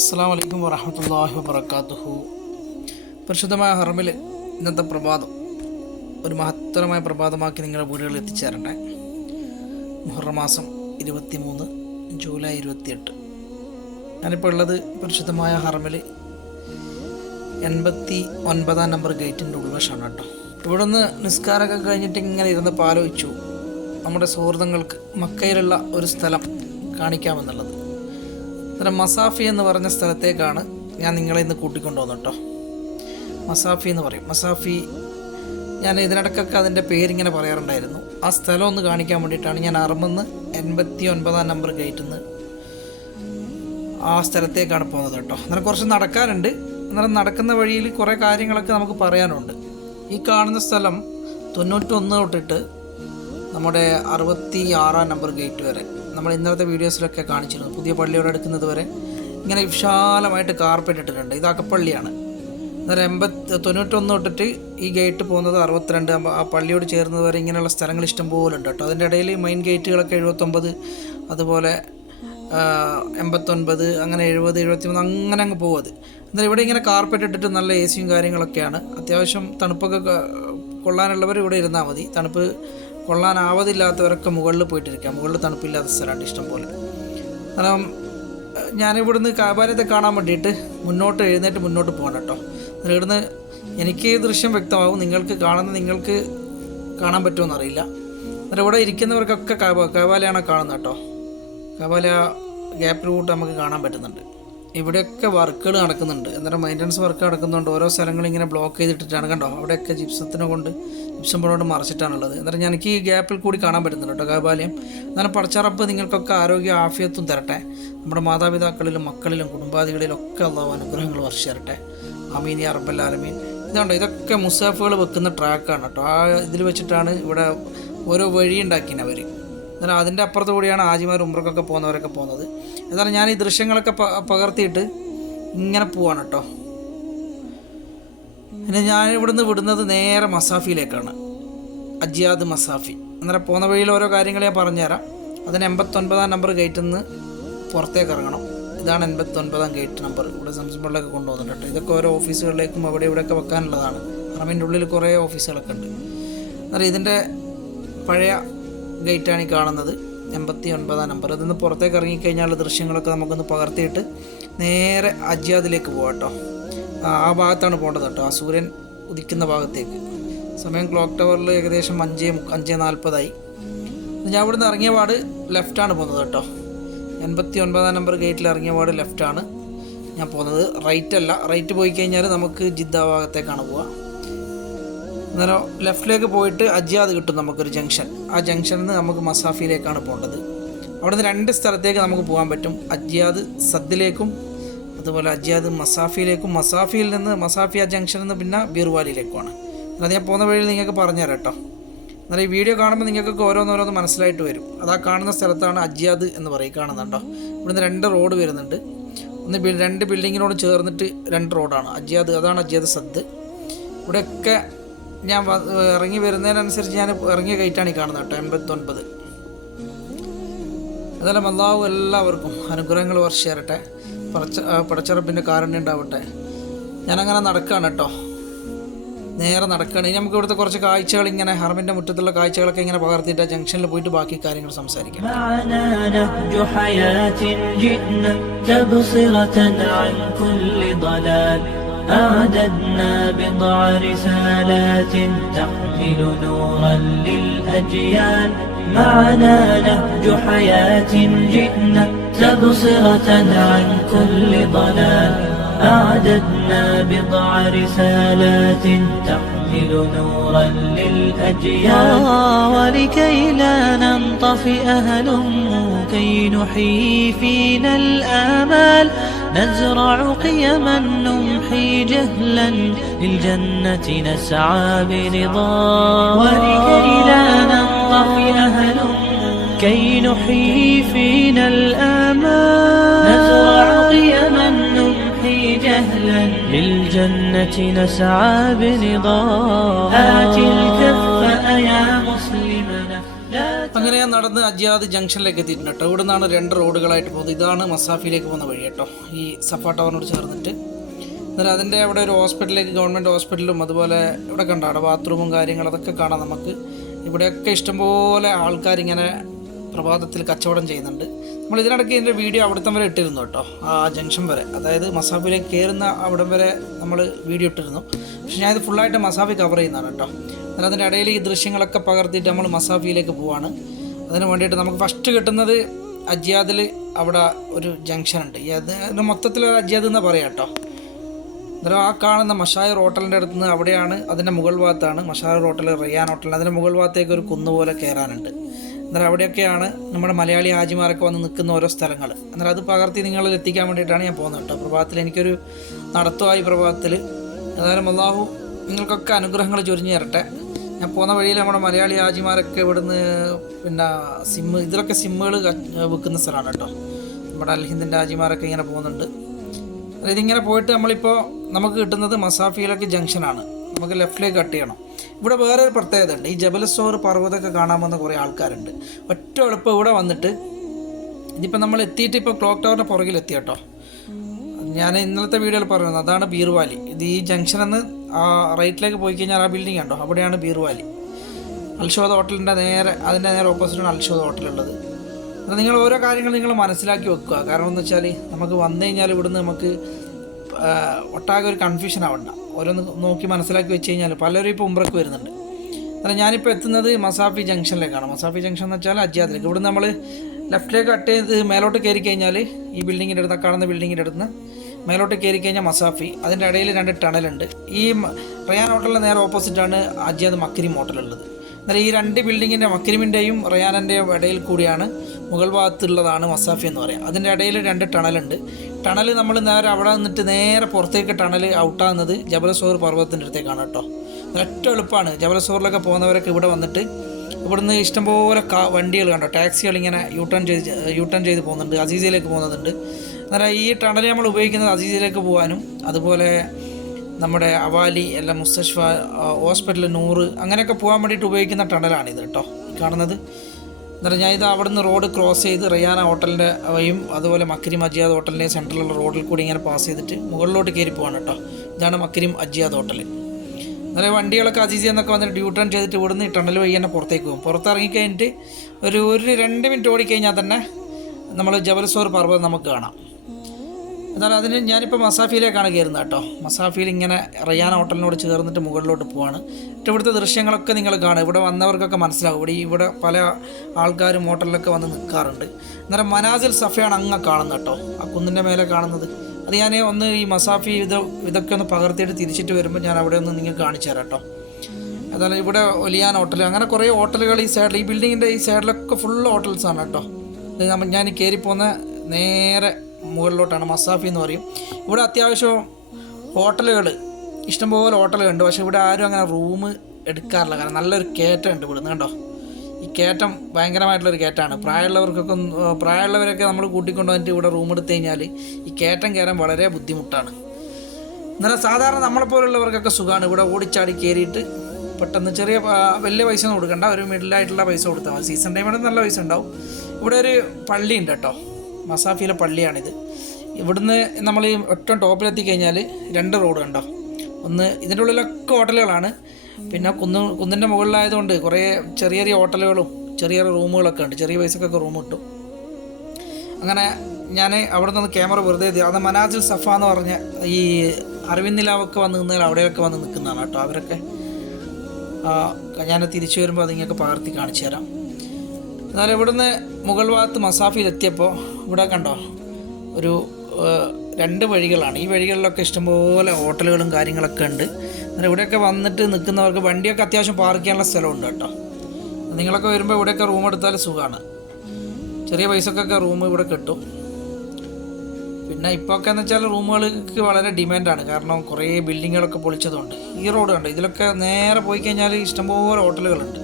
അസ്സാം വലൈക്കും വറഹമത്തല്ലാഹി വബർക്കാത്തുഹു പരിശുദ്ധമായ ഹർമിൽ ഇന്നത്തെ പ്രഭാതം ഒരു മഹത്തരമായ പ്രഭാതമാക്കി നിങ്ങളുടെ വീടുകളിൽ എത്തിച്ചേരണ്ടേ മുഹറം ഇരുപത്തി മൂന്ന് ജൂലൈ ഇരുപത്തിയെട്ട്. ഞാനിപ്പോൾ ഉള്ളത് പരിശുദ്ധമായ ഹർമിൽ എൺപത്തി ഒൻപതാം നമ്പർ ഗേറ്റിന്റെ ഉൾവശമാണ് കേട്ടോ. ഇവിടെ നിന്ന് നിസ്കാരമൊക്കെ കഴിഞ്ഞിട്ട് ഇങ്ങനെ ഇരുന്ന് പാലോചിച്ചു നമ്മുടെ സുഹൃത്തുക്കൾക്ക് മക്കയിലുള്ള ഒരു സ്ഥലം കാണിക്കാമെന്നുള്ളത്. അന്നേരം മസാഫി എന്ന് പറഞ്ഞ സ്ഥലത്തേക്കാണ് ഞാൻ നിങ്ങളെ ഇന്ന് കൂട്ടിക്കൊണ്ടുവന്നു കേട്ടോ. മസാഫി എന്ന് പറയും. മസാഫി ഞാൻ ഇതിനിടക്കൊക്കെ അതിന്റെ പേരിങ്ങനെ പറയാറുണ്ടായിരുന്നു. ആ സ്ഥലം ഒന്ന് കാണിക്കാൻ വേണ്ടിയിട്ടാണ് ഞാൻ അറുമെന്ന് എൺപത്തി ഒൻപതാം നമ്പർ ഗേറ്റിൽ നിന്ന് ആ സ്ഥലത്തേക്കാണ് പോകുന്നത് കേട്ടോ. അന്നേരം കുറച്ച് നടക്കാനുണ്ട്. അന്നേരം നടക്കുന്ന വഴിയിൽ കുറേ കാര്യങ്ങളൊക്കെ നമുക്ക് പറയാനുണ്ട്. ഈ കാണുന്ന സ്ഥലം തൊണ്ണൂറ്റൊന്ന് തൊട്ടിട്ട് നമ്മുടെ അറുപത്തി ആറാം നമ്പർ ഗേറ്റ് വരെ. നമ്മൾ ഇന്നത്തെ വീഡിയോസിലൊക്കെ കാണിച്ചിരുന്നു. പുതിയ പള്ളിയോട് എടുക്കുന്നത് വരെ ഇങ്ങനെ വിശാലമായിട്ട് കാർപ്പറ്റ് ഇട്ടിട്ടുണ്ട്. ഇത് അകപ്പള്ളിയാണ്. അന്നേരം എൺപത്തി തൊണ്ണൂറ്റൊന്ന് തൊട്ടിട്ട് ഈ ഗേറ്റ് പോകുന്നത് അറുപത്തിരണ്ട്. ആ പള്ളിയോട് ചേർന്നത് വരെ ഇങ്ങനെയുള്ള സ്ഥലങ്ങൾ ഇഷ്ടംപോലെ ഉണ്ട് കേട്ടോ. അതിന്റെ ഇടയിൽ മെയിൻ ഗേറ്റുകളൊക്കെ എഴുപത്തൊമ്പത് അതുപോലെ എൺപത്തൊൻപത് അങ്ങനെ എഴുപത് എഴുപത്തി മൂന്ന് അങ്ങനെ അങ്ങ് പോകും അത്. എന്നാൽ ഇവിടെ ഇങ്ങനെ കാർപ്പറ്റ് ഇട്ടിട്ട് നല്ല എ സിയും കാര്യങ്ങളൊക്കെയാണ്. അത്യാവശ്യം തണുപ്പൊക്കെ കൊള്ളാനുള്ളവർ ഇവിടെ ഇരുന്നാൽ മതി. തണുപ്പ് കൊള്ളാനാവതില്ലാത്തവരൊക്കെ മുകളിൽ പോയിട്ടിരിക്കാം. മുകളിൽ തണുപ്പില്ലാത്ത സ്ഥലമാണ് ഇഷ്ടം പോലെ. കാരണം ഞാനിവിടുന്ന് കാബാലയത്തെ കാണാൻ വേണ്ടിയിട്ട് മുന്നോട്ട് എഴുന്നേറ്റ് മുന്നോട്ട് പോകണം കേട്ടോ. ഇവിടുന്ന് എനിക്ക് ഈ ദൃശ്യം വ്യക്തമാവും നിങ്ങൾക്ക് കാണുന്ന നിങ്ങൾക്ക് കാണാൻ പറ്റുമോ അറിയില്ല. എന്നിട്ട് ഇവിടെ ഇരിക്കുന്നവർക്കൊക്കെ കാബ കാബാലയാണ് കാണുന്നത് കേട്ടോ. കാബാല ഗ്യാപ്പ് റൂട്ട് നമുക്ക് കാണാൻ പറ്റുന്നുണ്ട്. ഇവിടെയൊക്കെ വർക്കുകൾ നടക്കുന്നുണ്ട്. അന്നേരം മെയിന്റനൻസ് വർക്ക് നടക്കുന്നുണ്ട് ഓരോ സ്ഥലങ്ങളും ഇങ്ങനെ ബ്ലോക്ക് ചെയ്തിട്ടിട്ടാണ് കണ്ടോ? അവിടെയൊക്കെ ജിപ്സത്തിനെ കൊണ്ട് ജിപ്സം കൊണ്ട് മറച്ചിട്ടാണുള്ളത്. അന്നേരം എനിക്ക് ഈ ഗ്യാപ്പിൽ കൂടി കാണാൻ പറ്റുന്നുണ്ട് കേട്ടോ കാബാലയം എന്നാലും പടച്ചറപ്പ് നിങ്ങൾക്കൊക്കെ ആരോഗ്യ ആഫിയത്തും തരട്ടെ. നമ്മുടെ മാതാപിതാക്കളിലും മക്കളിലും കുടുംബാദികളിലും ഒക്കെ അള്ളാഹു അനുഗ്രഹങ്ങൾ വർഷിച്ചരട്ടെ. അമീൻ ഈ അറബല്ലാലമീൻ ഇതുണ്ട് ഇതൊക്കെ മുസാഫുകൾ വെക്കുന്ന ട്രാക്കാണ് കേട്ടോ. ആ ഇതിൽ വെച്ചിട്ടാണ് ഇവിടെ ഓരോ വഴി ഉണ്ടാക്കിനവർ എന്നാൽ അതിന്റെ അപ്പുറത്ത് കൂടിയാണ് ആജിമാർ ഉമ്രക്കൊക്കെ പോകുന്നവരൊക്കെ പോകുന്നത്. എന്നാലും ഞാൻ ഈ ദൃശ്യങ്ങളൊക്കെ പകർത്തിയിട്ട് ഇങ്ങനെ പോവാണ് കേട്ടോ പിന്നെ ഞാൻ ഇവിടുന്ന് വിടുന്നത് നേരെ മസാഫിയിലേക്കാണ്. Ajyad Masafi. അന്നേരം പോകുന്ന വഴിയിൽ ഓരോ കാര്യങ്ങൾ ഞാൻ പറഞ്ഞുതരാം. അതിന് എൺപത്തൊൻപതാം നമ്പർ ഗേറ്റിൽ നിന്ന് പുറത്തേക്ക് ഇറങ്ങണം. ഇതാണ് എൺപത്തൊൻപതാം ഗേറ്റ് നമ്പർ. ഇവിടെ കൊണ്ടുപോകുന്നുണ്ട് കേട്ടോ ഇതൊക്കെ ഓരോ ഓഫീസുകളിലേക്കും അവിടെ ഇവിടെയൊക്കെ വെക്കാനുള്ളതാണ്. അറമിന്റെ ഉള്ളിൽ കുറേ ഓഫീസുകളൊക്കെ ഉണ്ട്. അന്നേരം ഇതിന്റെ പഴയ ഗേറ്റാണ് ഈ കാണുന്നത്. എൺപത്തി ഒൻപതാം നമ്പർ. ഇതിന്ന് പുറത്തേക്ക് ഇറങ്ങിക്കഴിഞ്ഞാൽ ദൃശ്യങ്ങളൊക്കെ നമുക്കൊന്ന് പകർത്തിയിട്ട് നേരെ അജ്യാദിലേക്ക് പോകാം കേട്ടോ. ആ ഭാഗത്താണ് പോകേണ്ടത് കേട്ടോ. ആ സൂര്യൻ ഉദിക്കുന്ന ഭാഗത്തേക്ക്. സമയം ക്ലോക്ക് ടവറിൽ ഏകദേശം അഞ്ച് അഞ്ച് നാൽപ്പതായി ഞാൻ ഇവിടുന്ന് ഇറങ്ങിയ പാട് ലെഫ്റ്റാണ് പോകുന്നത് കേട്ടോ. എൺപത്തി ഒൻപതാം നമ്പർ ഗേറ്റിൽ ഇറങ്ങിയ പാട് ലെഫ്റ്റാണ് ഞാൻ പോകുന്നത്. റൈറ്റ് അല്ല റൈറ്റ് പോയി കഴിഞ്ഞാൽ നമുക്ക് ജിദ്ദ ഭാഗത്തേക്കാണ് പോവുക അന്നേരം ലെഫ്റ്റിലേക്ക് പോയിട്ട് അജ്യാദ് കിട്ടും നമുക്കൊരു ജംഗ്ഷൻ. ആ ജംഗ്ഷനിൽ നിന്ന് നമുക്ക് മസാഫിയിലേക്കാണ് പോകേണ്ടത്. അവിടെ നിന്ന് രണ്ട് സ്ഥലത്തേക്ക് നമുക്ക് പോകാൻ പറ്റും. അജ്യാദ് സദ്ദിലേക്കും അതുപോലെ അജ്യാദ് മസാഫിയിലേക്കും. മസാഫിയിൽ നിന്ന് മസാഫിയ ജംഗ്ഷനിൽ നിന്ന് പിന്നെ ബീർവാലിയിലേക്കുമാണ്. അത് ഞാൻ പോകുന്ന വഴിയിൽ നിങ്ങൾക്ക് പറഞ്ഞുതരാം കേട്ടോ. എന്നാൽ ഈ വീഡിയോ കാണുമ്പോൾ നിങ്ങൾക്കൊക്കെ ഓരോന്നോരോന്ന് മനസ്സിലായിട്ട് വരും. അതാ ആ കാണുന്ന സ്ഥലത്താണ് അജ്യാദ് എന്ന് പറയും കാണുന്നുണ്ടോ ഇവിടുന്ന് രണ്ട് റോഡ് വരുന്നുണ്ട്. ഒന്ന് രണ്ട് ബിൽഡിങ്ങിനോട് ചേർന്നിട്ട് രണ്ട് റോഡാണ്. അജ്യാദ് അതാണ് അജ്യാദ് സദ്. ഇവിടെയൊക്കെ ഞാൻ വ- ഇറങ്ങി വരുന്നതിനനുസരിച്ച് ഞാൻ ഇറങ്ങിയ കയറ്റാണ് ഈ കാണുന്നത് കേട്ടോ എൺപത്തൊൻപത് അതെല്ലാം അള്ളാഹു എല്ലാവർക്കും അനുഗ്രഹങ്ങൾ വർഷിച്ചേരട്ടെ പടച്ച ആ, പടച്ചറപ്പിൻ്റെ കാരുണ്യം ഉണ്ടാവട്ടെ ഞാനങ്ങനെ നടക്കുകയാണ് കേട്ടോ നേരെ നടക്കുകയാണ് ഇനി നമുക്ക് ഇവിടുത്തെ കുറച്ച് കാഴ്ചകൾ ഇങ്ങനെ ഹർമിൻ്റെ മുറ്റത്തുള്ള കാഴ്ചകളൊക്കെ ഇങ്ങനെ പകർത്തിയിട്ട് ആ ജംഗ്ഷനിൽ പോയിട്ട് ബാക്കി കാര്യങ്ങൾ സംസാരിക്കാം معنا نهج حياة جئنا تبصرة عن كل ضلال أعددنا بضع رسالات تحمل نورا للأجيال. معنا نهج حياة جئنا تبصرة عن كل ضلال. أعددنا بضع رسالات تحمل نورا للأجيال. ولكي لا ننطفئ هلموا كي نحيي فينا الآمال. نزرع قيما نمحي جهلا للجنة نسعى برضا. ولكي لا ننطفئ هلموا كي نحيي فينا الآمال نزرع قيما نمحي جهلا للجنة نسعى برضا. آت الكف لا അങ്ങനെ ഞാൻ നടന്ന് അജിയാദ് ജംഗ്ഷനിലേക്ക് എത്തിയിട്ടുണ്ട് കേട്ടോ. ഇവിടെ നിന്നാണ് രണ്ട് റോഡുകളായിട്ട് പോകുന്നത്. ഇതാണ് മസാഫിയിലേക്ക് പോകുന്ന വഴി കേട്ടോ. ഈ സഫ ടവറിനോട് ചേർന്നിട്ട്. എന്നാൽ അതിന്റെ അവിടെ ഒരു ഹോസ്പിറ്റലിലേക്ക് ഗവൺമെന്റ് ഹോസ്പിറ്റലും അതുപോലെ ഇവിടെ കണ്ട അവിടെ ബാത്റൂമും കാര്യങ്ങളും അതൊക്കെ കാണാം നമുക്ക്. ഇവിടെയൊക്കെ ഇഷ്ടംപോലെ ആൾക്കാരിങ്ങനെ പ്രഭാതത്തിൽ കച്ചവടം ചെയ്യുന്നുണ്ട്. നമ്മൾ ഇതിനിടയ്ക്ക് ഇതിന്റെ വീഡിയോ അവിടുത്തെ വരെ ഇട്ടിരുന്നു കേട്ടോ ആ ജംഗ്ഷൻ വരെ. അതായത് മസാഫിലേക്ക് കയറുന്ന അവിടം വരെ നമ്മൾ വീഡിയോ ഇട്ടിരുന്നു. പക്ഷേ ഞാനിത് ഫുള്ളായിട്ട് മസാഫി കവർ ചെയ്യുന്നതാണ് കേട്ടോ. എന്നാൽ അതിന്റെ ഇടയിൽ ഈ ദൃശ്യങ്ങളൊക്കെ പകർത്തിയിട്ട് നമ്മൾ മസാഫിയിലേക്ക് പോവാണ്. അതിന് വേണ്ടിയിട്ട് നമുക്ക് ഫസ്റ്റ് കിട്ടുന്നത് അജ്യാദിൽ അവിടെ ഒരു ജംഗ്ഷൻ ഉണ്ട്. ഈ അത് അതിന്റെ മൊത്തത്തിൽ ഒരു അജിയാദ് എന്ന് പറയാം കേട്ടോ. അന്നേരം ആ കാണുന്ന മഷായർ ഹോട്ടലിന്റെ അടുത്ത് നിന്ന് അവിടെയാണ് അതിന്റെ മുകൾ ഭാഗത്താണ് മഷായർ ഹോട്ടൽ റിയാൻ ഹോട്ടൽ. അതിന്റെ മുകൾ ഭാഗത്തേക്ക് ഒരു കുന്ന് പോലെ കയറാനുണ്ട്. അന്നേരം അവിടെയൊക്കെയാണ് നമ്മുടെ മലയാളി ഹാജിമാരൊക്കെ വന്ന് നിൽക്കുന്ന ഓരോ സ്ഥലങ്ങൾ. അന്നേരം അത് പകർത്തി നിങ്ങളിൽ എത്തിക്കാൻ വേണ്ടിയിട്ടാണ് ഞാൻ പോകുന്നത് കേട്ടോ. പ്രഭാതത്തിൽ എനിക്കൊരു നടത്തുമായി പ്രഭാതത്തിൽ. ഏതായാലും അള്ളാഹു നിങ്ങൾക്കൊക്കെ അനുഗ്രഹങ്ങൾ ചൊരിഞ്ഞു തരട്ടെ. ഞാൻ പോകുന്ന വഴിയിൽ നമ്മുടെ മലയാളി ആജിമാരൊക്കെ ഇവിടുന്ന് പിന്നെ സിമ്മ് ഇതിലൊക്കെ സിമ്മുകൾ വിൽക്കുന്ന സ്ഥലമാണ് കേട്ടോ. നമ്മുടെ അൽഹിന്ദിന്റെ ആജിമാരൊക്കെ ഇങ്ങനെ പോകുന്നുണ്ട്. ഇതിങ്ങനെ പോയിട്ട് നമ്മളിപ്പോൾ നമുക്ക് കിട്ടുന്നത് മസാഫിയിലേക്ക് ജംഗ്ഷനാണ് നമുക്ക് ലെഫ്റ്റിലേക്ക് കട്ട് ചെയ്യണം. ഇവിടെ വേറെ ഒരു പ്രത്യേകത ഉണ്ട്. ഈ ജബലസോർ പർവതമൊക്കെ കാണാൻ വന്ന കുറേ ആൾക്കാരുണ്ട്. ഒറ്റ എളുപ്പം ഇവിടെ വന്നിട്ട് ഇതിപ്പോൾ നമ്മൾ എത്തിയിട്ട് ഇപ്പോൾ ക്ലോക്ക് ടവറിന്റെ പുറകിലെത്തി കേട്ടോ. ഞാൻ ഇന്നലത്തെ വീഡിയോയിൽ പറയുന്നത് അതാണ് ബീർവാലി. ഇത് ഈ ജംഗ്ഷൻ എന്ന് ആ റൈറ്റിലേക്ക് പോയി കഴിഞ്ഞാൽ ആ ബിൽഡിംഗ് കണ്ടോ? അവിടെയാണ് ബീർവാലി അൽഷോദ ഹോട്ടലിന്റെ നേരെ അതിന്റെ നേരെ ഓപ്പോസിറ്റാണ് അൽഷോദ ഹോട്ടലുള്ളത് അപ്പം നിങ്ങൾ ഓരോ കാര്യങ്ങൾ നിങ്ങൾ മനസ്സിലാക്കി വെക്കുക. കാരണം എന്ന് വെച്ചാൽ നമുക്ക് വന്നു കഴിഞ്ഞാൽ ഇവിടുന്ന് നമുക്ക് ഒട്ടാകെ ഒരു കൺഫ്യൂഷൻ ആവണ്ട. ഓരോന്ന് നോക്കി മനസ്സിലാക്കി വെച്ച് കഴിഞ്ഞാൽ പലരും ഇപ്പോൾ ഉംറക്ക് വരുന്നുണ്ട്. അല്ല ഞാനിപ്പോൾ എത്തുന്നത് മസാഫി ജംഗ്ഷനിലേക്കാണ്. മസാഫി ജംഗ്ഷൻ എന്ന് വെച്ചാൽ അജ്യാദിലേക്ക്. ഇവിടുന്ന് നമ്മൾ ലെഫ്റ്റിലേക്ക് കട്ട് ചെയ്ത് മേലോട്ട് കയറി കഴിഞ്ഞാൽ ഈ ബിൽഡിങ്ങിന്റെ അടുത്ത് കാണുന്ന ബിൽഡിങ്ങിന്റെ അടുത്ത് മേലോട്ട് കയറി കഴിഞ്ഞാൽ മസാഫി. അതിന്റെ ഇടയിൽ രണ്ട് ടണലുണ്ട്. ഈ റയാൻ ഹോട്ടലിന് നേരെ ഓപ്പോസിറ്റാണ് അജ്യാദ് മക്രിം ഹോട്ടലുള്ളത് എന്നാൽ ഈ രണ്ട് ബിൽഡിങ്ങിന്റെ മക്രിമിന്റെയും റയാനന്റെയും ഇടയിൽ കൂടിയാണ് മുകൾ ഭാഗത്തുള്ളതാണ് മസാഫി എന്ന് പറയാം. അതിന്റെ ഇടയിൽ രണ്ട് ടണലുണ്ട്. ടണൽ നമ്മൾ നേരെ അവിടെ നിന്നിട്ട് നേരെ പുറത്തേക്ക് ടണൽ ഔട്ടാകുന്നത് ജബലസോർ പർവതത്തിന്റെ അടുത്തേക്കാണ് കേട്ടോ. ഒറ്റ എളുപ്പമാണ്. ജബലസോറിലൊക്കെ പോകുന്നവരൊക്കെ ഇവിടെ വന്നിട്ട് ഇവിടുന്ന് ഇഷ്ടംപോലെ കാ വണ്ടികൾ കണ്ടോ? ടാക്സികൾ ഇങ്ങനെ യൂ ടേൺ ചെയ്ത് യൂ ടേൺ ചെയ്ത് പോകുന്നുണ്ട്. അസീസയിലേക്ക് പോകുന്നുണ്ട് അന്നേരം ഈ ടണൽ നമ്മൾ ഉപയോഗിക്കുന്നത് അസീസിലേക്ക് പോകാനും അതുപോലെ നമ്മുടെ അവാലി അല്ല മുസ്തഷ്ഫ ഹോസ്പിറ്റൽ നൂറ് അങ്ങനെയൊക്കെ പോകാൻ വേണ്ടിയിട്ട് ഉപയോഗിക്കുന്ന ടണലാണിത് കേട്ടോ കാണുന്നത്. എന്നാൽ ഞാൻ ഇത് അവിടുന്ന് റോഡ് ക്രോസ് ചെയ്ത് റിയാന ഹോട്ടലിന്റെ വഴിയും അതുപോലെ മക്കരിം അജിയാദ് ഹോട്ടലിന്റെ സെൻട്രലുള്ള റോഡിൽ കൂടി ഇങ്ങനെ പാസ് ചെയ്തിട്ട് മുകളിലോട്ട് കയറി പോവാണ് കേട്ടോ. ഇതാണ് മക്കരിം അജിയാദ് ഹോട്ടൽ എന്നാലും വണ്ടികളൊക്കെ അസീസി എന്നൊക്കെ വന്നിട്ട് ഡ്യൂ ടേൺ ചെയ്തിട്ട് ഇവിടുന്ന് ടണൽ വഴി തന്നെ പുറത്തേക്ക് പോകും. പുറത്തിറങ്ങിക്കഴിഞ്ഞിട്ട് ഒരു ഒരു രണ്ട് മിനിറ്റ് ഓടിക്കഴിഞ്ഞാൽ തന്നെ നമ്മൾ ജബൽസോർ പർവതം നമുക്ക് കാണാം. എന്നാൽ അതിന് ഞാനിപ്പോൾ മസാഫിയിലേക്കാണ് കയറുന്നത് കേട്ടോ. മസാഫിയിൽ ഇങ്ങനെ റിയാൻ ഹോട്ടലിനോട് ചേർന്നിട്ട് മുകളിലോട്ട് പോവാണ്. എന്നിട്ട് ഇവിടുത്തെ ദൃശ്യങ്ങളൊക്കെ നിങ്ങൾ കാണും. ഇവിടെ വന്നവർക്കൊക്കെ മനസ്സിലാവും. ഇവിടെ ഇവിടെ പല ആൾക്കാരും ഹോട്ടലിലൊക്കെ വന്ന് നിൽക്കാറുണ്ട്. അന്നേരം മനാസിൽ സഫയാണ് അങ്ങ് കാണുന്നത് കേട്ടോ. ആ കുന്നിന്റെ മേലെ കാണുന്നത്. അത് ഞാൻ ഒന്ന് ഈ മസാഫി ഇത് ഇതൊക്കെ ഒന്ന് പകർത്തിയിട്ട് തിരിച്ചിട്ട് വരുമ്പോൾ ഞാൻ അവിടെ ഒന്ന് നിങ്ങൾക്ക് കാണിച്ചു തരാം കേട്ടോ. അതായത് ഇവിടെ ഒലിയാൻ ഹോട്ടൽ അങ്ങനെ കുറേ ഹോട്ടലുകൾ ഈ സൈഡിൽ ഈ ബിൽഡിങ്ങിന്റെ ഈ സൈഡിലൊക്കെ ഫുൾ ഹോട്ടൽസാണ് കേട്ടോ. ഇത് ഞാൻ ഈ കയറിപ്പോകുന്ന നേരെ മുകളിലോട്ടാണ് മസാഫി എന്ന് പറയും. ഇവിടെ അത്യാവശ്യം ഹോട്ടലുകൾ ഇഷ്ടംപോലെ ഹോട്ടലുകളുണ്ട്. പക്ഷേ ഇവിടെ ആരും അങ്ങനെ റൂം എടുക്കാറില്ല. കാരണം നല്ലൊരു കയറ്റം ഉണ്ട് ഇവിടുന്ന് കണ്ടോ? ഈ കയറ്റം ഭയങ്കരമായിട്ടുള്ളൊരു കയറ്റമാണ്. പ്രായമുള്ളവർക്കൊക്കെ പ്രായമുള്ളവരൊക്കെ നമ്മൾ കൂട്ടിക്കൊണ്ട് വന്നിട്ട് ഇവിടെ റൂം എടുത്തു കഴിഞ്ഞാൽ ഈ കയറ്റം കയറാൻ വളരെ ബുദ്ധിമുട്ടാണ്. എന്നാൽ സാധാരണ നമ്മളെപ്പോലുള്ളവർക്കൊക്കെ സുഖമാണ്. ഇവിടെ ഓടിച്ചാടി കയറിയിട്ട് പെട്ടെന്ന് ചെറിയ വലിയ പൈസ ഒന്നും കൊടുക്കണ്ട. ഒരു മിഡിലായിട്ടുള്ള പൈസ കൊടുത്താൽ മതി. സീസൺ ടൈമിൽ നല്ല പൈസ ഉണ്ടാവും. ഇവിടെ ഒരു പള്ളി ഉണ്ട് കേട്ടോ. മസാഫിയിലെ പള്ളിയാണിത്. ഇവിടുന്ന് നമ്മൾ ഒറ്റ ടോപ്പിലെത്തി കഴിഞ്ഞാൽ രണ്ട് റോഡ് കണ്ടോ? ഒന്ന് ഇതിന്റെ ഉള്ളിലൊക്കെ ഹോട്ടലുകളാണ്. പിന്നെ കുന്ന് കുന്നിന്റെ മുകളിലായതുകൊണ്ട് കുറേ ചെറിയ ചെറിയ ഹോട്ടലുകളും ചെറിയ ചെറിയ റൂമുകളൊക്കെ ഉണ്ട്. ചെറിയ പൈസക്കൊക്കെ റൂം കിട്ടും. അങ്ങനെ ഞാൻ അവിടെ നിന്ന് ക്യാമറ വെറുതെ അത് മനാജിൽ സഫ എന്ന് പറഞ്ഞ ഈ അരവിന്ദ് നിലാവൊക്കെ വന്ന് നിന്നാൽ അവിടെയൊക്കെ വന്ന് നിൽക്കുന്നതാണ് കേട്ടോ അവരൊക്കെ. ഞാൻ തിരിച്ചു വരുമ്പോൾ അതിങ്ങനെയൊക്കെ പകർത്തി കാണിച്ചു തരാം. എന്നാലും ഇവിടുന്ന് മുകൾ ഭാഗത്ത് മസാഫിയിലെത്തിയപ്പോൾ ഇവിടെ കണ്ടോ ഒരു രണ്ട് വഴികളാണ്. ഈ വഴികളിലൊക്കെ ഇഷ്ടംപോലെ ഹോട്ടലുകളും കാര്യങ്ങളൊക്കെ ഉണ്ട്. എന്നാൽ ഇവിടെയൊക്കെ വന്നിട്ട് നിൽക്കുന്നവർക്ക് വണ്ടിയൊക്കെ അത്യാവശ്യം പാർക്ക് ചെയ്യാനുള്ള സ്ഥലമുണ്ട് കേട്ടോ. നിങ്ങളൊക്കെ വരുമ്പോൾ ഇവിടെയൊക്കെ റൂം എടുത്താൽ സുഖമാണ് ചെറിയ പൈസക്കൊക്കെ റൂം ഇവിടെ കിട്ടും. പിന്നെ ഇപ്പോൾ ഒക്കെ എന്ന് വെച്ചാൽ റൂമുകൾക്ക് വളരെ ഡിമാൻഡാണ് കാരണം കുറേ ബിൽഡിങ്ങുകളൊക്കെ പൊളിച്ചതുകൊണ്ട്. ഈ റോഡ് കണ്ടോ ഇതിലൊക്കെ നേരെ പോയി കഴിഞ്ഞാൽ ഇഷ്ടംപോലെ ഹോട്ടലുകളുണ്ട്.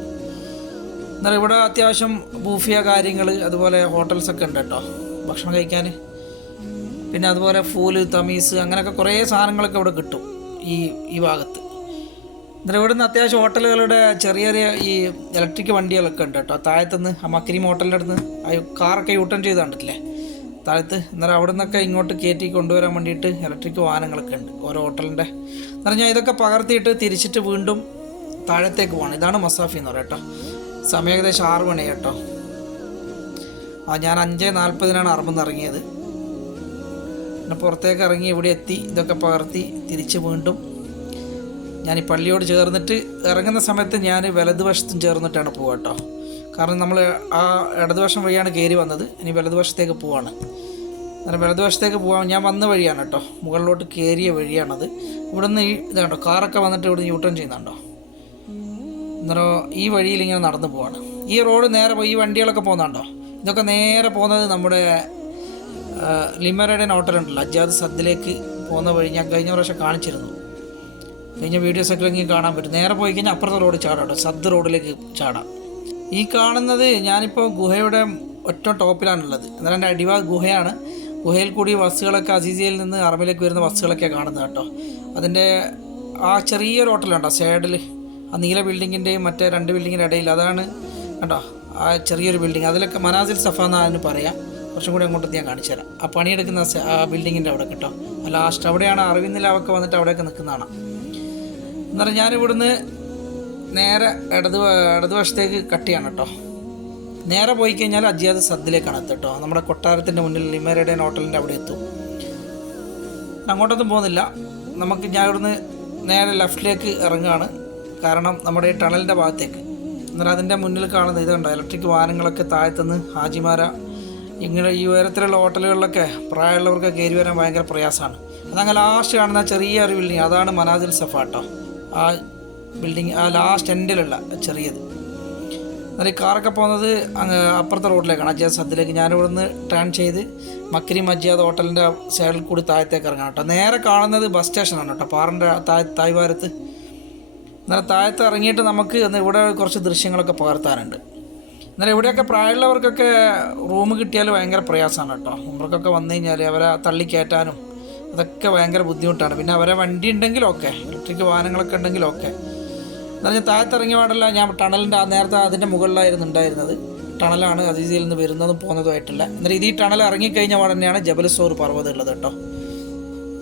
എന്നാൽ ഇവിടെ അത്യാവശ്യം ബൂഫിയ കാര്യങ്ങൾ അതുപോലെ ഹോട്ടൽസൊക്കെ ഉണ്ട് കേട്ടോ. ഭക്ഷണം കഴിക്കാൻ പിന്നെ അതുപോലെ ഫൂൽ തമീസ് അങ്ങനെയൊക്കെ കുറേ സാധനങ്ങളൊക്കെ ഇവിടെ കിട്ടും ഈ ഈ ഭാഗത്ത്. എന്നാൽ ഇവിടുന്ന് അത്യാവശ്യം ഹോട്ടലുകളുടെ ചെറിയ ചെറിയ ഈ ഇലക്ട്രിക് വണ്ടികളൊക്കെ ഉണ്ട് കേട്ടോ. താഴത്തുനിന്ന് ആ മക്രീം ഹോട്ടലിന്റെ അടുത്ത് ആ കാറൊക്കെ യൂട്ടേൺ ചെയ്ത് കണ്ടിട്ടില്ലേ? താഴത്ത് എന്നാൽ അവിടെ നിന്നൊക്കെ ഇങ്ങോട്ട് കയറ്റി കൊണ്ടുവരാൻ വേണ്ടിയിട്ട് ഇലക്ട്രിക് വാഹനങ്ങളൊക്കെ ഉണ്ട് ഓരോ ഹോട്ടലിന്റെ എന്ന് പറഞ്ഞാൽ ഇതൊക്കെ പകർത്തിയിട്ട് തിരിച്ചിട്ട് വീണ്ടും താഴത്തേക്ക് പോകണം ഇതാണ് മസാഫി എന്ന് പറയാം കേട്ടോ. സമയം ഏകദേശം ആറ് മണി കേട്ടോ. ആ ഞാൻ അഞ്ച് നാൽപ്പതിനാണ് അറുപത് ഇറങ്ങിയത്. പിന്നെ പുറത്തേക്ക് ഇറങ്ങി ഇവിടെ എത്തി ഇതൊക്കെ പകർത്തി തിരിച്ച് വീണ്ടും ഞാൻ ഈ പള്ളിയോട് ചേർന്നിട്ട് ഇറങ്ങുന്ന സമയത്ത് ഞാൻ വലതുവശത്തും ചേർന്നിട്ടാണ് പോവുക കേട്ടോ. കാരണം നമ്മൾ ആ ഇടതുവശം വഴിയാണ് കയറി വന്നത്. ഇനി വലതുവശത്തേക്ക് പോവാണ്. അങ്ങനെ വലതുവശത്തേക്ക് പോകാൻ ഞാൻ വന്ന വഴിയാണ് കേട്ടോ. മുകളിലോട്ട് കയറിയ വഴിയാണത്. ഇവിടുന്ന് ഈ ഇതാണ്ടോ കാറൊക്കെ വന്നിട്ട് ഇവിടുന്ന് യൂട്ടേൺ ചെയ്യുന്നുണ്ടോ? അന്നേരം ഈ വഴിയിൽ ഇങ്ങനെ നടന്നു പോവാണ്. ഈ റോഡ് നേരെ പോയി ഈ വണ്ടികളൊക്കെ പോകുന്നുണ്ടോ? ഇതൊക്കെ നേരെ പോകുന്നത് നമ്മുടെ ലിമറയുടെ ഹോട്ടലുണ്ടല്ലോ അജാദ് സദ്ദിലേക്ക് പോകുന്ന വഴി ഞാൻ കഴിഞ്ഞ പ്രാവശ്യം കാണിച്ചിരുന്നു. കഴിഞ്ഞ വീഡിയോസൊക്കെ ഇങ്ങനെ കാണാൻ പറ്റും. നേരെ പോയി കഴിഞ്ഞാൽ അപ്പുറത്തെ റോഡ് ചാടാം സദ് റോഡിലേക്ക് ചാടാം. ഈ കാണുന്നത് ഞാനിപ്പോൾ ഗുഹയുടെ ഒറ്റ ടോപ്പിലാണുള്ളത്. എന്നാൽ എന്റെ അടിവാ ഗുഹയാണ്. ഗുഹയിൽ കൂടി ബസ്സുകളൊക്കെ അസീസിയയിൽ നിന്ന് അറബിലേക്ക് വരുന്ന ബസ്സുകളൊക്കെ കാണുന്നത് കേട്ടോ. അതിന്റെ ആ ചെറിയൊരു ഹോട്ടലുണ്ടോ? സൈഡിൽ ആ നീല ബിൽഡിങ്ങിന്റെയും മറ്റേ രണ്ട് ബിൽഡിങ്ങിന്റെ ഇടയിൽ അതാണ് കേട്ടോ ആ ചെറിയൊരു ബിൽഡിങ്. അതിലൊക്കെ മനാസിൽ സഫ എന്നാണ് പറയാം. കുറച്ചും കൂടി അങ്ങോട്ട് ഞാൻ കാണിച്ചു തരാം. ആ പണിയെടുക്കുന്ന ആ ബിൽഡിങ്ങിന്റെ അവിടെ കേട്ടോ. ലാസ്റ്റ് അവിടെയാണ് അറിവിന്നിലാവൊക്കെ വന്നിട്ട് അവിടെയൊക്കെ നിൽക്കുന്നതാണ് എന്നാൽ ഞാൻ ഇവിടുന്ന് നേരെ ഇടത് ഇടതുവശത്തേക്ക് കട്ട് ചെയ്യണം കേട്ടോ. നേരെ പോയി കഴിഞ്ഞാൽ അജിയാദ് സദ്ദിലേക്കാണ് എത്തും കേട്ടോ. നമ്മുടെ കൊട്ടാരത്തിന്റെ മുന്നിൽ ലിമേരയുടെ ഹോട്ടലിന്റെ അവിടെ എത്തും. അങ്ങോട്ടൊന്നും പോകുന്നില്ല. നമുക്ക് ഞാൻ ഇവിടുന്ന് നേരെ ലെഫ്റ്റിലേക്ക് ഇറങ്ങുകയാണ്. കാരണം നമ്മുടെ ഈ ടണലിന്റെ ഭാഗത്തേക്ക്. എന്നാൽ അതിന്റെ മുന്നിൽ കാണുന്ന ഇതുണ്ട് ഇലക്ട്രിക് വാഹനങ്ങളൊക്കെ താഴ്ത്തുന്ന ഹാജിമാര ഇങ്ങനെ ഈ ഉയരത്തിലുള്ള ഹോട്ടലുകളിലൊക്കെ പ്രായമുള്ളവർക്ക് കയറി വരാൻ ഭയങ്കര പ്രയാസമാണ്. അതങ്ങ് ലാസ്റ്റ് കാണുന്ന ചെറിയ ഒരു ബിൽഡിങ് അതാണ് മനാദിൽ സഫ കേട്ടോ. ആ ബിൽഡിങ് ആ ലാസ്റ്റ് എൻഡിലുള്ള ചെറിയത്. എന്നാൽ ഈ കാറൊക്കെ പോകുന്നത് അങ്ങ് അപ്പുറത്തെ റോഡിലേക്കാണ് അജാദ് സദ്ദിലേക്ക് നിന്ന് ടേൺ ചെയ്ത് മക്കരി മജിയാദ് ഹോട്ടലിന്റെ സൈഡിൽ കൂടി താഴത്തേക്ക് ഇറങ്ങാം കേട്ടോ. നേരെ കാണുന്നത് ബസ് സ്റ്റേഷനാണ് കേട്ടോ. പാറിന്റെ താഴ് തായ്വാരത്ത് എന്നാൽ താഴത്ത് ഇറങ്ങിയിട്ട് നമുക്ക് ഒന്ന് ഇവിടെ കുറച്ച് ദൃശ്യങ്ങളൊക്കെ പകർത്താനുണ്ട് എന്നാൽ ഇവിടെയൊക്കെ പ്രായമുള്ളവർക്കൊക്കെ റൂം കിട്ടിയാൽ ഭയങ്കര പ്രയാസമാണ് കേട്ടോ. ഉമ്രക്കൊക്കെ വന്നു കഴിഞ്ഞാൽ അവരെ തള്ളിക്കയറ്റാനും അതൊക്കെ ഭയങ്കര ബുദ്ധിമുട്ടാണ്. പിന്നെ അവരെ വണ്ടി ഉണ്ടെങ്കിലൊക്കെ ഇലക്ട്രിക് വാഹനങ്ങളൊക്കെ ഉണ്ടെങ്കിലൊക്കെ എന്നാൽ ഞാൻ താഴത്തിറങ്ങിയ പാടല്ല ഞാൻ ടണലിന്റെ ആ നേരത്തെ അതിന്റെ മുകളിലായിരുന്നു ഉണ്ടായിരുന്നത്. ടണലാണ് അതിഥിയിൽ നിന്ന് വരുന്നതും പോകുന്നതുമായിട്ടില്ല എന്നാൽ ഇത് ഈ ടണൽ ഇറങ്ങിക്കഴിഞ്ഞ പാടെ തന്നെയാണ് ജബലസോർ പർവതം ഉള്ളത് കേട്ടോ.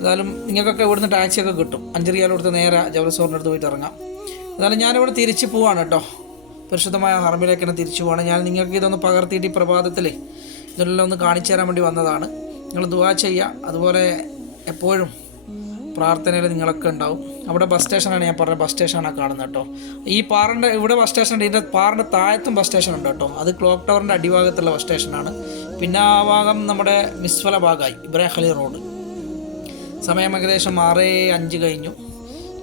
ഏതായാലും നിങ്ങൾക്കൊക്കെ ഇവിടുന്ന് ടാക്സിയൊക്കെ കിട്ടും. അഞ്ച് റിയാൽ കൊടുത്ത് നേരെ ജബലസോറിന്റെ അടുത്ത് പോയിട്ട് ഇറങ്ങാം. ഏതായാലും ഞാനിവിടെ തിരിച്ചു പോവാണ് കേട്ടോ. പരിശുദ്ധമായ ഹറമിലേക്ക് തന്നെ തിരിച്ചു പോവാണ്. ഞാൻ നിങ്ങൾക്ക് ഇതൊന്ന് പകർത്തിയിട്ട് ഈ പ്രഭാതത്തിൽ ഇതെല്ലാം ഒന്ന് കാണിച്ചു തരാൻ വേണ്ടി വന്നതാണ്. നിങ്ങൾ ദുവാ ചെയ്യുക അതുപോലെ എപ്പോഴും പ്രാർത്ഥനയിൽ നിങ്ങളൊക്കെ ഉണ്ടാവും. അവിടെ ബസ് സ്റ്റേഷനാണ് ഞാൻ പറഞ്ഞ ബസ് സ്റ്റേഷനാണ് കാണുന്നത് കേട്ടോ. ഈ പാറിന്റെ ഇവിടെ ബസ് സ്റ്റേഷൻ ഉണ്ട്. ഇതിന്റെ പാറിന്റെ താഴത്തും ബസ് സ്റ്റേഷൻ ഉണ്ട് കേട്ടോ. അത് ക്ലോക്ക് ടവറിന്റെ അടിഭാഗത്തുള്ള ബസ് സ്റ്റേഷനാണ് പിന്നെ ആ ഭാഗം നമ്മുടെ മിസ്ഫല ഭാഗമായി ഇബ്രാഹിം റോഡ്. സമയം ഏകദേശം ആറ് അഞ്ച് കഴിഞ്ഞു.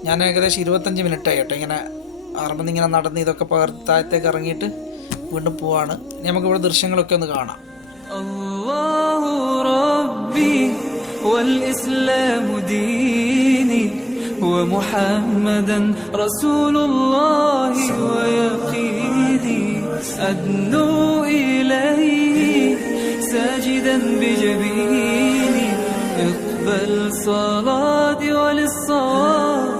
ഞാൻ ഏകദേശം ഇരുപത്തഞ്ച് മിനിറ്റായി കേട്ടോ ഇങ്ങനെ അറമ്പന്ന് ഇങ്ങനെ നടന്ന് ഇതൊക്കെ പകർത്തി താഴത്തേക്ക് ഇറങ്ങിയിട്ട് വീണ്ടും പോവാണ് ഇനി നമുക്ക് ഇവിടെ ദൃശ്യങ്ങളൊക്കെ ഒന്ന് കാണാം الله ربي والإسلام ديني ومحمدا رسول الله ويقيني أدنو إليه ساجدا بجبيني اقبل صلاتي وللصواب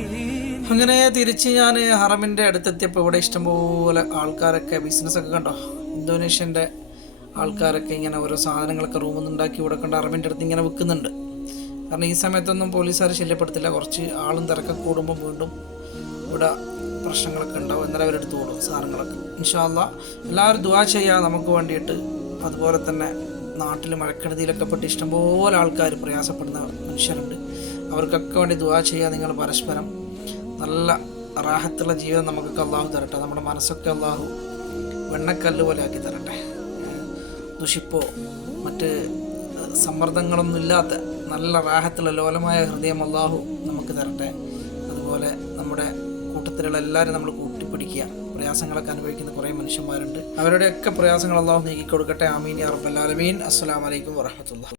അങ്ങനെ തിരിച്ച് ഞാൻ ഹറമിന്റെ അടുത്തെത്തിയപ്പോൾ ഇവിടെ ഇഷ്ടംപോലെ ആൾക്കാരൊക്കെ ബിസിനസ്സൊക്കെ കണ്ടോ? ഇന്തോനേഷ്യന്റെ ആൾക്കാരൊക്കെ ഇങ്ങനെ ഓരോ സാധനങ്ങളൊക്കെ റൂമിൽ നിന്ന് ഉണ്ടാക്കി ഇവിടെ കണ്ട് ഹറമിന്റെ അടുത്ത് ഇങ്ങനെ വിൽക്കുന്നുണ്ട്. കാരണം ഈ സമയത്തൊന്നും പോലീസുകാർ ശല്യപ്പെടുത്തില്ല. കുറച്ച് ആളും തിരക്കൊക്കെ കൂടുമ്പോൾ വീണ്ടും ഇവിടെ പ്രശ്നങ്ങളൊക്കെ ഉണ്ടാവും. എന്നാലും അവരെടുത്ത് കൂടും സാധനങ്ങളൊക്കെ. ഇൻഷാല്ല എല്ലാവരും ദുവാ ചെയ്യുക നമുക്ക് വേണ്ടിയിട്ട് അതുപോലെ തന്നെ നാട്ടിൽ മഴക്കെടുതിയിലൊക്കെ പെട്ട് ഇഷ്ടംപോലെ ആൾക്കാർ പ്രയാസപ്പെടുന്ന മനുഷ്യരുണ്ട്. അവർക്കൊക്കെ വേണ്ടി ദുവാ ചെയ്യുക നിങ്ങൾ പരസ്പരം നല്ല റാഹത്തുള്ള ജീവിതം നമുക്കൊക്കെ അള്ളാഹു തരട്ടെ. നമ്മുടെ മനസ്സൊക്കെ അള്ളാഹു വെണ്ണക്കല്ല് പോലെ ആക്കി തരട്ടെ. ദുഷിപ്പോ മറ്റ് സമ്മർദ്ദങ്ങളൊന്നും ഇല്ലാത്ത നല്ല റാഹത്തുള്ള ലോലമായ ഹൃദയം അള്ളാഹു നമുക്ക് തരട്ടെ. അതുപോലെ നമ്മുടെ കൂട്ടത്തിലുള്ള എല്ലാവരും നമ്മൾ കൂട്ടിപ്പിടിക്കുക. പ്രയാസങ്ങളൊക്കെ അനുഭവിക്കുന്ന കുറേ മനുഷ്യന്മാരുണ്ട്. അവരുടെയൊക്കെ പ്രയാസങ്ങൾ അള്ളാഹു നീക്കി കൊടുക്കട്ടെ ആമീൻ യാ റബ്ബൽ ആലമീൻ. അസ്സലാമു അലൈക്കും വറഹ്മത്തുള്ളാഹി